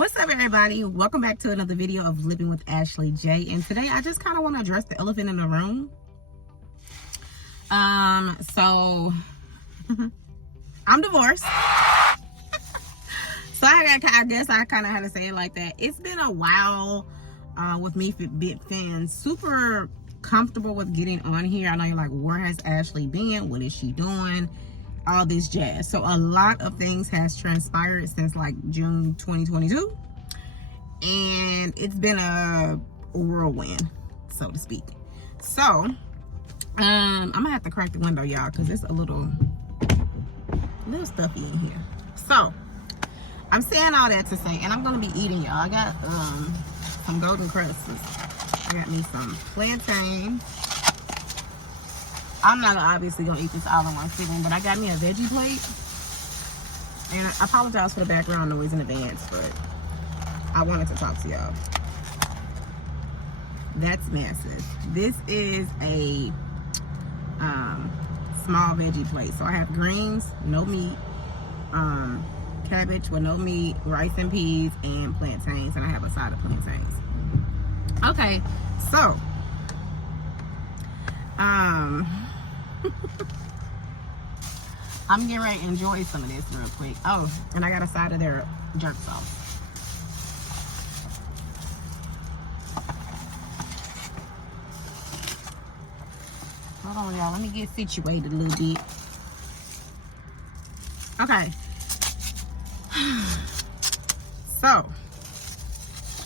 What's up, everybody? Welcome back to another video of Living with Ashley J. And today I just kind of want to address the elephant in the room. So I'm divorced. So I guess I kind of had to say it like that. It's been a while with me feeling super comfortable with getting on here. I know you're like, where has Ashley been? What is she doing? All this jazz. So a lot of things has transpired since like June 2022, and it's been a whirlwind, so to speak. So I'm gonna have to crack the window, y'all, because it's a little stuffy in here. So I'm saying all that to say, and I'm gonna be eating, y'all. I got some golden crusts. I got me some plantain. I'm not obviously gonna eat this all in one sitting, but I got me a veggie plate. And I apologize for the background noise in advance, but I wanted to talk to y'all. That's massive. This is a small veggie plate. So I have greens, no meat, cabbage with no meat, rice and peas, and plantains, and I have a side of plantains. Okay, so I'm getting ready to enjoy some of this real quick. Oh, and I got a side of their jerk sauce. Hold on, y'all. Let me get situated a little bit. Okay. So,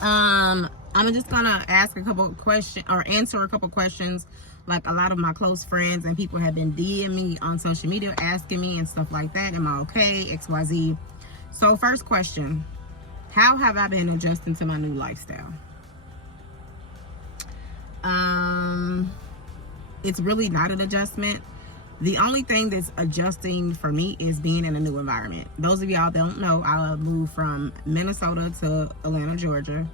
I'm just gonna ask a couple of questions or answer a couple of questions. Like a lot of my close friends and people have been DMing me on social media, asking me and stuff like that. Am I okay? XYZ. So first question, how have I been adjusting to my new lifestyle? It's really not an adjustment. The only thing that's adjusting for me is being in a new environment. Those of y'all that don't know, I moved from Minnesota to Atlanta, Georgia.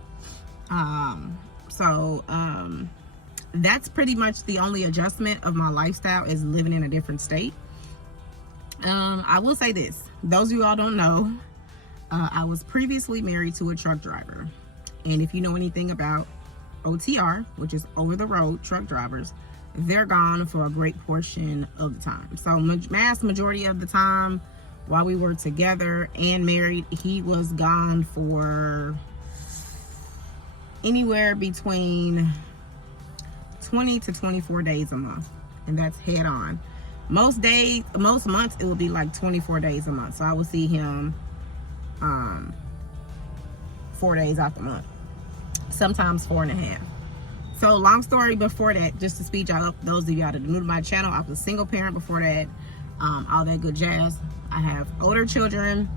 That's pretty much the only adjustment of my lifestyle, is living in a different state. I will say this, those of you all don't know, I was previously married to a truck driver. And if you know anything about OTR, which is over the road truck drivers, they're gone for a great portion of the time. So mass majority of the time while we were together and married, he was gone for anywhere between 20 to 24 days a month, and that's head on. Most months it will be like 24 days a month. So I will see him 4 days out the month, sometimes 4.5. So long story before that, just to speed y'all up, those of y'all that are new to my channel, I was a single parent before that, all that good jazz. I have older children.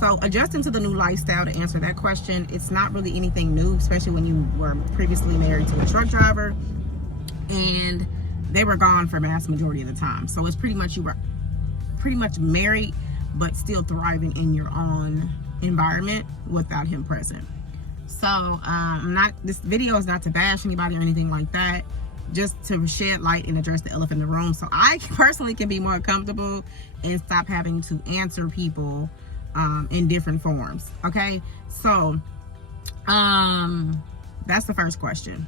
So adjusting to the new lifestyle, to answer that question, it's not really anything new, especially when you were previously married to a truck driver and they were gone for mass majority of the time. So it's pretty much, you were pretty much married but still thriving in your own environment without him present. So this video is not to bash anybody or anything like that, just to shed light and address the elephant in the room, so I personally can be more comfortable and stop having to answer people in different forms. Okay, so that's the first question.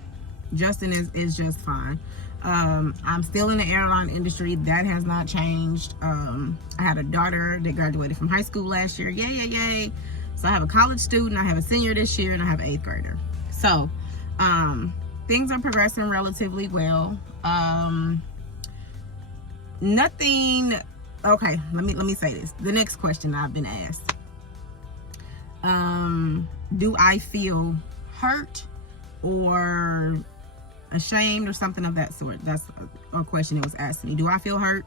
Justin is just fine. I'm still in the airline industry. That has not changed. I had a daughter that graduated from high school last year. Yay. So I have a college student, I have a senior this year, and I have an 8th grader. So things are progressing relatively well. Nothing. Okay, let me say this. The next question I've been asked, do I feel hurt or ashamed or something of that sort? That's a question that was asked me. Do I feel hurt?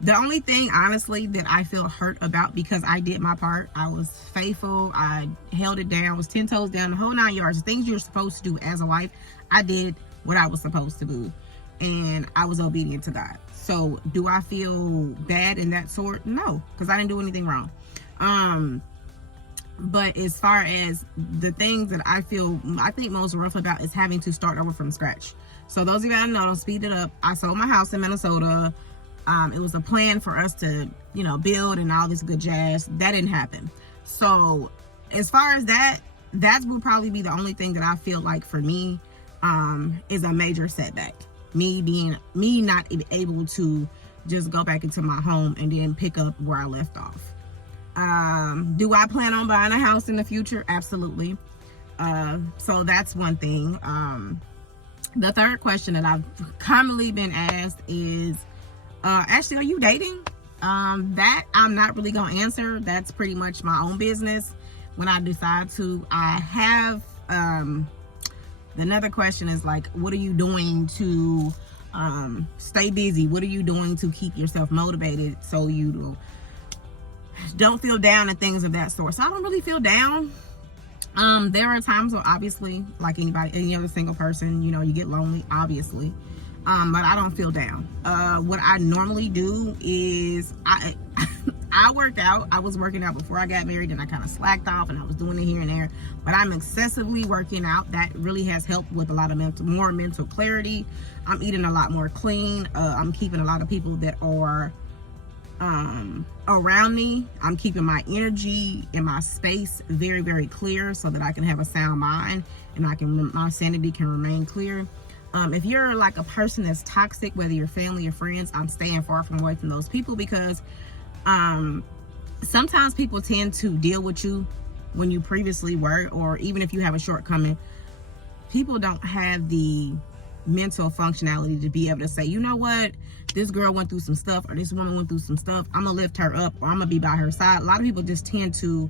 The only thing, honestly, that I feel hurt about, because I did my part, I was faithful, I held it down, was 10 toes down, the whole 9 yards, the things you're supposed to do as a wife. I did what I was supposed to do, and I was obedient to God. So do I feel bad in that sort? No, because I didn't do anything wrong. But as far as the things that I think most rough about is having to start over from scratch. So those of you that know, don't speed it up. I sold my house in Minnesota. It was a plan for us to, build and all this good jazz. That didn't happen. So as far as that will probably be the only thing that I feel like for me is a major setback. Me not able to just go back into my home and then pick up where I left off. Do I plan on buying a house in the future? Absolutely. So that's one thing. The third question that I've commonly been asked is, Ashley, are you dating? That I'm not really gonna answer. That's pretty much my own business when I decide to. I have another question is like, what are you doing to stay busy? What are you doing to keep yourself motivated so you don't feel down and things of that sort? So I don't really feel down. There are times where obviously, like any other single person, you know, you get lonely, obviously. But I don't feel down. What I normally do is I work out. I was working out before I got married, and I kind of slacked off, and I was doing it here and there. But I'm excessively working out. That really has helped with a lot of more mental clarity. I'm eating a lot more clean. I'm keeping a lot of people that are around me. I'm keeping my energy and my space very, very clear so that I can have a sound mind and my sanity can remain clear. If you're like a person that's toxic, whether you're family or friends, I'm staying far away from those people, because sometimes people tend to deal with you when you previously were, or even if you have a shortcoming, people don't have the mental functionality to be able to say, you know what, this girl went through some stuff, or this woman went through some stuff, I'm gonna lift her up, or I'm gonna be by her side. A lot of people just tend to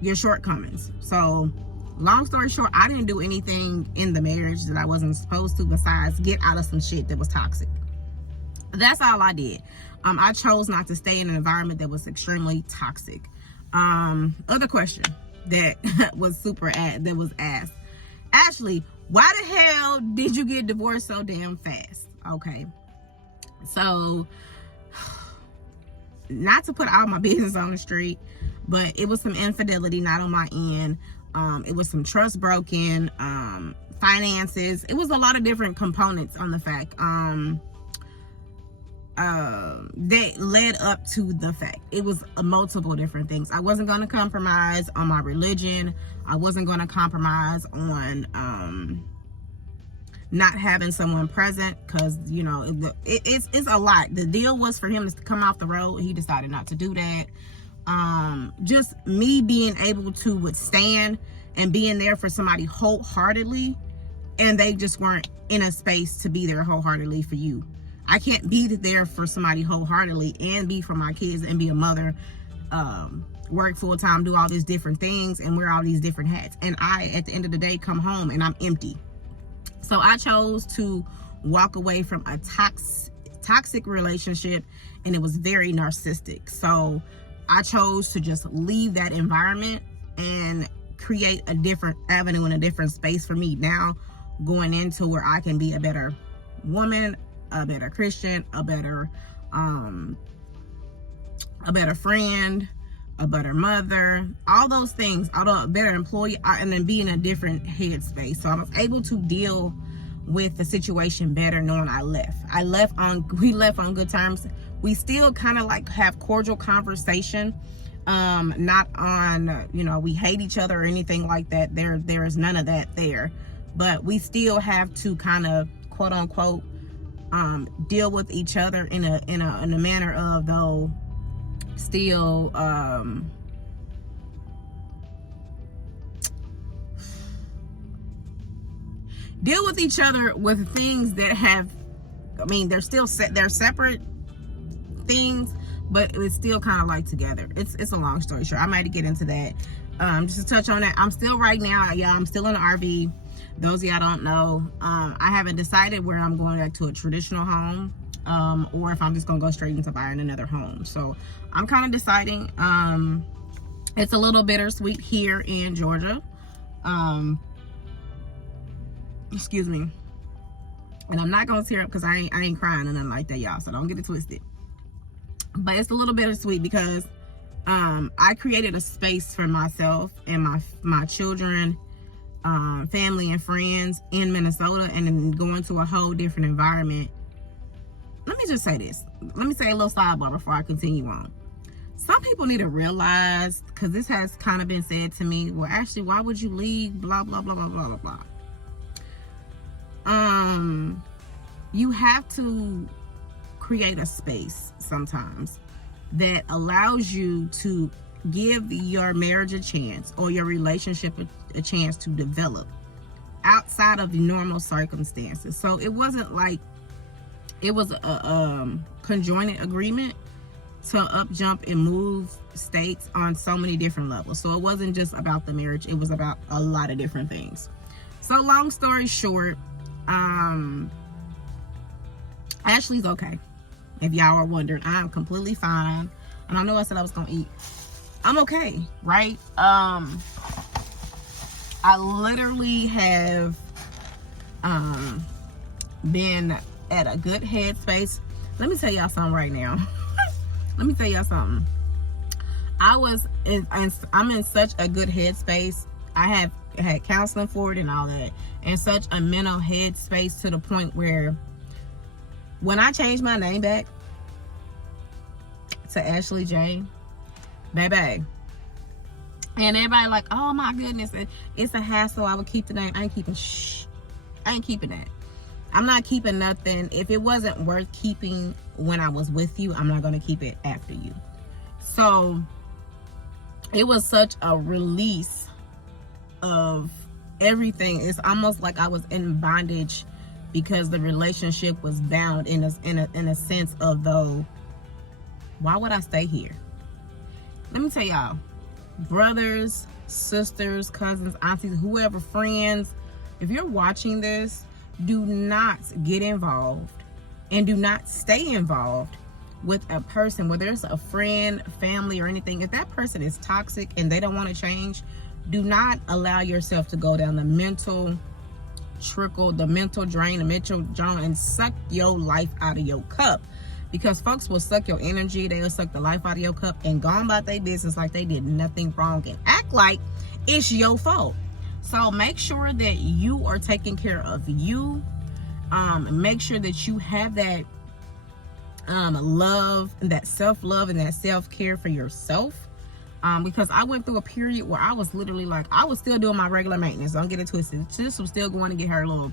your shortcomings. So long story short, I didn't do anything in the marriage that I wasn't supposed to besides get out of some shit that was toxic. That's all I did. I chose not to stay in an environment that was extremely toxic. Other question that was asked, Ashley, why the hell did you get divorced so damn fast? Okay, so not to put all my business on the street, but it was some infidelity not on my end. It was some trust broken, finances. It was a lot of different components on the fact that led up to the fact. It was multiple different things. I wasn't going to compromise on my religion. I wasn't going to compromise on not having someone present, because you know it's a lot. The deal was for him to come off the road. He decided not to do that. Just me being able to withstand and being there for somebody wholeheartedly, and they just weren't in a space to be there wholeheartedly for you. I can't be there for somebody wholeheartedly and be for my kids and be a mother, work full-time, do all these different things and wear all these different hats, and I at the end of the day come home and I'm empty. So I chose to walk away from a toxic relationship, and it was very narcissistic. So I chose to just leave that environment and create a different avenue and a different space for me now, going into where I can be a better woman, a better Christian, a better friend, a better mother, all those things, although a better employee, and then be in a different headspace. So I was able to deal with the situation better knowing we left on good terms. We still kind of like have cordial conversation, not on, you know, we hate each other or anything like that. There is none of that there, but we still have to kind of quote unquote deal with each other in a manner of, though, still deal with each other with things that have, I mean, they're separate things, but it's still kind of like together. It's a long story short. I might get into that. Just to touch on that, I'm still right now, yeah, I'm still in an RV. Those of y'all don't know, I haven't decided where I'm going back to a traditional home, or if I'm just gonna go straight into buying another home. So I'm kind of deciding. It's a little bittersweet here in Georgia. Excuse me. And I'm not gonna tear up because I ain't crying or nothing like that, y'all, so don't get it twisted. But it's a little bittersweet because I created a space for myself and my children, family and friends in Minnesota, and then going to a whole different environment. Let me just say this. Let me say a little sidebar before I continue on. some people need to realize, because this has kind of been said to me, well, actually, why would you leave? Blah, blah, blah, blah, blah, blah, blah. You have to create a space sometimes that allows you to give your marriage a chance, or your relationship a chance to develop outside of the normal circumstances. So it wasn't like it was a conjoined agreement to up, jump, and move states on so many different levels. So it wasn't just about the marriage, it was about a lot of different things. So long story short, Ashley's okay. If y'all are wondering, I'm completely fine. And I know I said I was gonna eat. I'm okay, right? I literally have been at a good headspace. Let me tell y'all something right now. Let me tell y'all something. I'm in such a good headspace. I have had counseling for it and all that, and such a mental headspace to the point where when I changed my name back to Ashley Jane, baby, and everybody like, oh my goodness, it's a hassle, I would keep the name. I ain't keeping that. I'm not keeping nothing. If it wasn't worth keeping when I was with you, I'm not going to keep it after you. So it was such a release of everything. It's almost like I was in bondage, because the relationship was bound in a sense of, though, why would I stay here? Let me tell y'all, brothers, sisters, cousins, aunties, whoever, friends, if you're watching this, do not get involved and do not stay involved with a person, whether it's a friend, family, or anything. If that person is toxic and they don't want to change, do not allow yourself to go down the mental trickle, the mental drain, the mental drain, and suck your life out of your cup. Because folks will suck your energy, they will suck the life out of your cup and go on about their business like they did nothing wrong and act like it's your fault. So make sure that you are taking care of you. Make sure that you have that love, that self-love, and that self-care for yourself. Because I went through a period where I was literally like, I was still doing my regular maintenance. Don't get it twisted. Sis was still going to get her little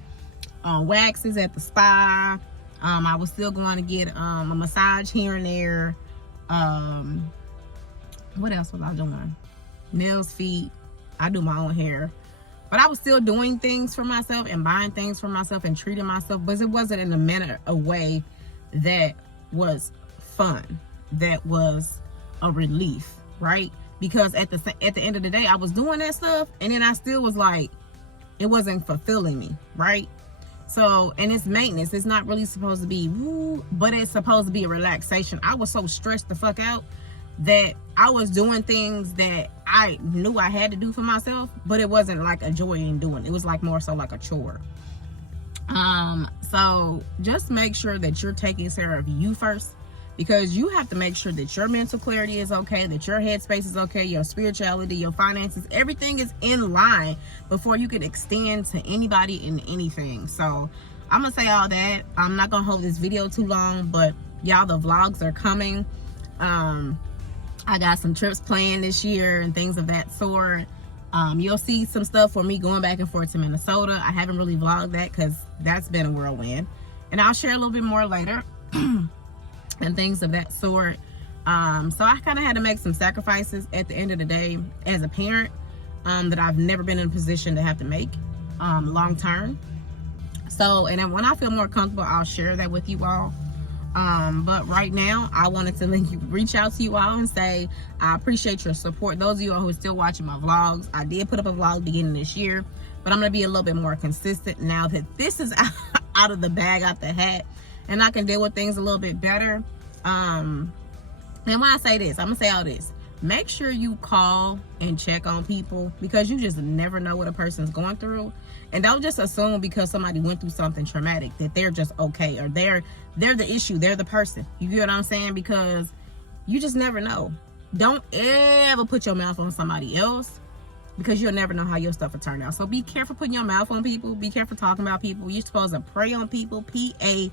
waxes at the spa. I was still going to get a massage here and there. What else was I doing? Nails, feet. I do my own hair. But I was still doing things for myself and buying things for myself and treating myself. But it wasn't in a manner, a way that was fun, that was a relief, right? Because at the end of the day, I was doing that stuff, and then I still was like, it wasn't fulfilling me, right? So, and it's maintenance. It's not really supposed to be woo, but it's supposed to be a relaxation. I was so stressed the fuck out that I was doing things that I knew I had to do for myself, but it wasn't like a joy in doing it. It was like more so like a chore. So just make sure that you're taking care of you first, because you have to make sure that your mental clarity is okay, that your headspace is okay, your spirituality, your finances, everything is in line before you can extend to anybody in anything. So I'm gonna say all that. I'm not gonna hold this video too long, but y'all, the vlogs are coming. I got some trips planned this year and things of that sort. You'll see some stuff for me going back and forth to Minnesota. I haven't really vlogged that because that's been a whirlwind, and I'll share a little bit more later. And things of that sort. So I kind of had to make some sacrifices at the end of the day as a parent that I've never been in a position to have to make long term. So, and then when I feel more comfortable, I'll share that with you all. But right now, I wanted to reach out to you all and say I appreciate your support. Those of you all who are still watching my vlogs, I did put up a vlog beginning this year, but I'm going to be a little bit more consistent now that this is out of the bag, out the hat, and I can deal with things a little bit better. And when I say this, I'm gonna say all this. Make sure you call and check on people, because you just never know what a person's going through. And don't just assume because somebody went through something traumatic that they're just okay, or they're the issue, they're the person. You get what I'm saying? Because you just never know. Don't ever put your mouth on somebody else, because you'll never know how your stuff will turn out. So be careful putting your mouth on people. Be careful talking about people. You're supposed to pray on people. P-R-A-Y,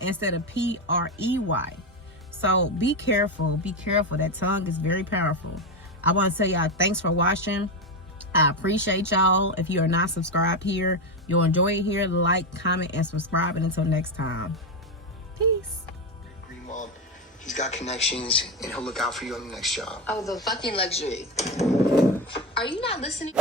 instead of P-R-E-Y. So be careful. Be careful. That tongue is very powerful. I want to tell y'all thanks for watching. I appreciate y'all. If you are not subscribed here, you'll enjoy it here. Like, comment, and subscribe. And until next time, peace. Greenwald, he's got connections, and he'll look out for you on the next job. Oh, the fucking luxury. Are you not listening?